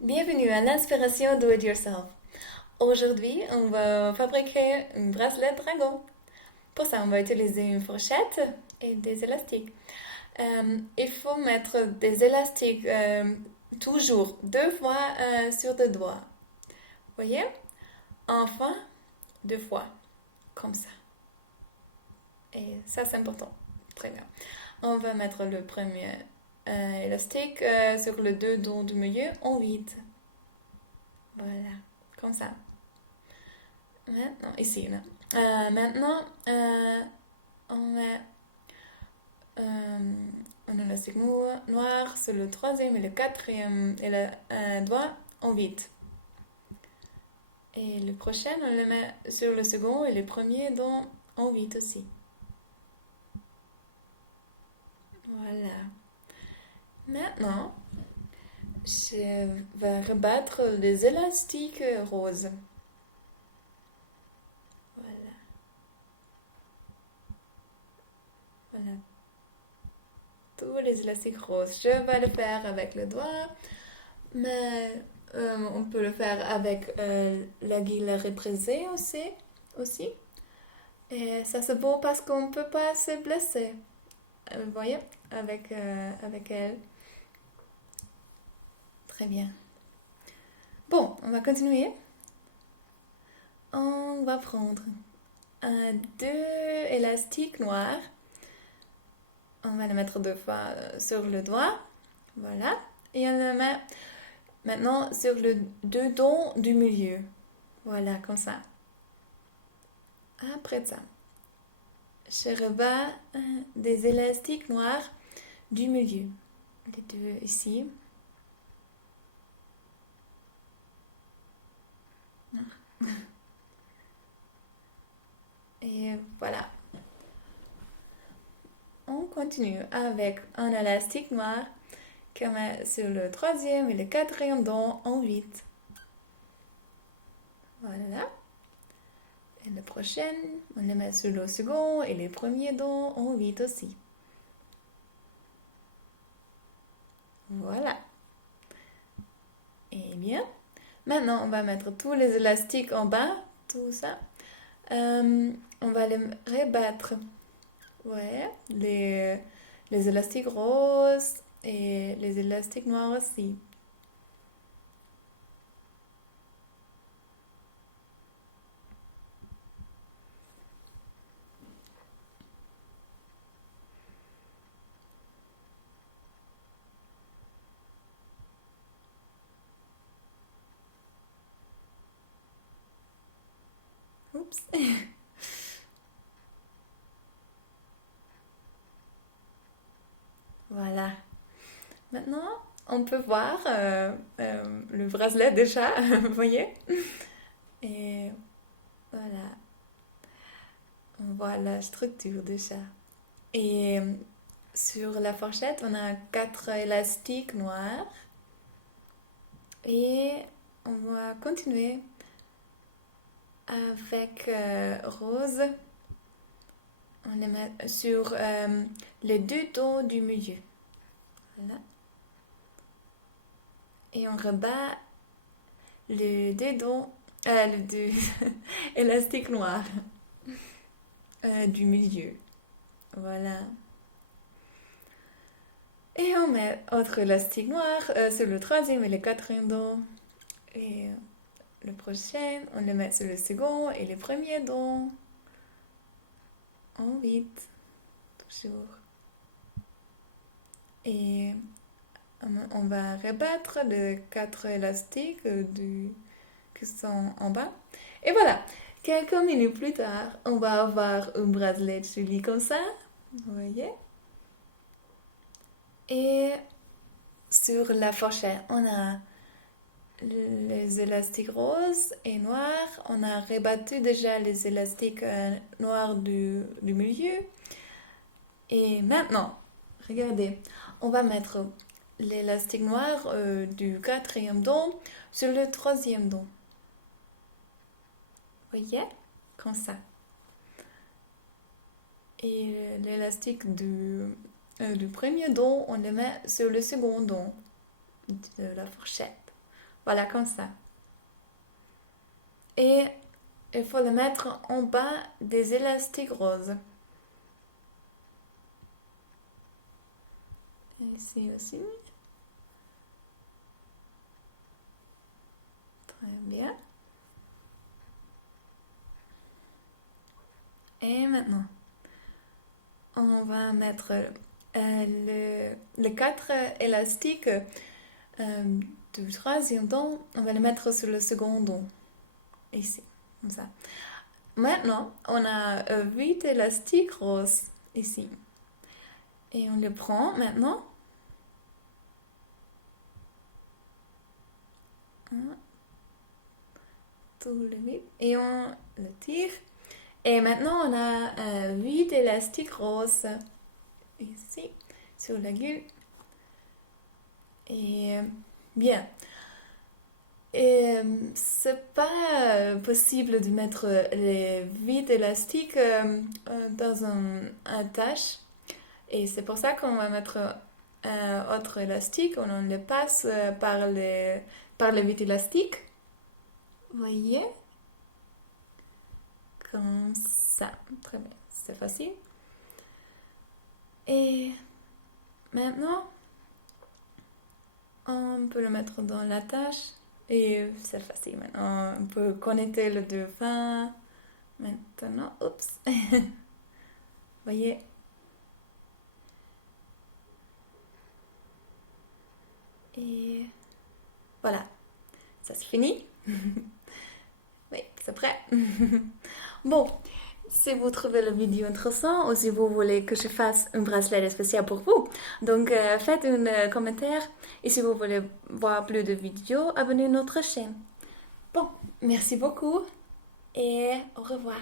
Bienvenue à l'inspiration Do It Yourself. Aujourd'hui, on va fabriquer une bracelet dragon. Pour ça, on va utiliser une fourchette et des élastiques. Il faut mettre des élastiques toujours deux fois sur le doigt. Voyez? Enfin, deux fois, comme ça. Et ça, c'est important. Très bien. On va mettre le premier élastique sur le deux dents du milieu en 8. Voilà, comme ça. Maintenant, ici, là. Maintenant, on met un élastique noir sur le troisième et le quatrième et le doigt en 8. Et le prochain, on le met sur le second et le premier en 8 aussi. Voilà. Maintenant, je vais rebattre les élastiques roses. Voilà. Voilà. Tous les élastiques roses. Je vais le faire avec le doigt, mais on peut le faire avec l'aiguille répressée aussi. Et ça c'est beau parce qu'on ne peut pas se blesser. Vous voyez, avec elle. Très bien. Bon, on va continuer. On va prendre deux élastiques noirs. On va le mettre deux fois sur le doigt. Voilà. Et on le met maintenant sur le deux dents du milieu. Voilà, comme ça. Après ça, je rebats des élastiques noirs du milieu. Les deux ici. Et voilà. On continue avec un élastique noir qu'on met sur le troisième et le quatrième dent en 8. Voilà. Et le prochain, on le met sur le second et les premiers dents en 8 aussi. Voilà. Et bien, maintenant on va mettre tous les élastiques en bas, tout ça. On va les rebattre. Ouais, les élastiques roses et les élastiques noirs aussi. Oups. Voilà. Maintenant, on peut voir le bracelet déjà, vous voyez? Et voilà, on voit la structure déjà. Et sur la fourchette, on a quatre élastiques noirs. Et on va continuer avec rose. On les met sur les deux tons du milieu. Voilà. Et on rebat le dedans, le deux élastique noir du milieu. Voilà. Et on met autre élastique noir sur le troisième et le quatrième dent. Et le prochain, on le met sur le second et le premier dent. En 8. Toujours. Et on va rebattre les quatre élastiques qui sont en bas. Et voilà, quelques minutes plus tard, on va avoir un bracelet joli comme ça. Vous voyez? Et sur la fourchette, on a les élastiques roses et noirs. On a rebattu déjà les élastiques noirs du milieu. Et maintenant, regardez, on va mettre l'élastique noir du quatrième dent sur le troisième dent. Vous voyez? Comme ça. Et l'élastique du premier dent, on le met sur le second dent de la fourchette. Voilà, comme ça. Et il faut le mettre en bas des élastiques roses. Ici aussi. Très bien. Et maintenant, on va mettre les 4 élastiques du troisième don. On va les mettre sur le second don. Ici, comme ça. Maintenant, on a 8 élastiques roses ici. Et on les prend maintenant. Tous les 8. Et on le tire. Et maintenant, on a 8 élastiques roses ici, sur la gueule. Et bien. Et c'est pas possible de mettre les 8 élastiques dans un attache. Et c'est pour ça qu'on va mettre un autre élastique. On le passe par les 8 élastiques. Vous voyez? Comme ça. Très bien. C'est facile. Et maintenant, on peut le mettre dans l'attache. Et c'est facile maintenant. On peut connecter le devant. Maintenant, oups. Vous voyez? Et voilà. Ça c'est fini. Oui, c'est prêt. Bon, si vous trouvez la vidéo intéressante ou si vous voulez que je fasse un bracelet spécial pour vous, donc faites un commentaire. Et si vous voulez voir plus de vidéos, abonnez-vous à notre chaîne. Bon, merci beaucoup et au revoir.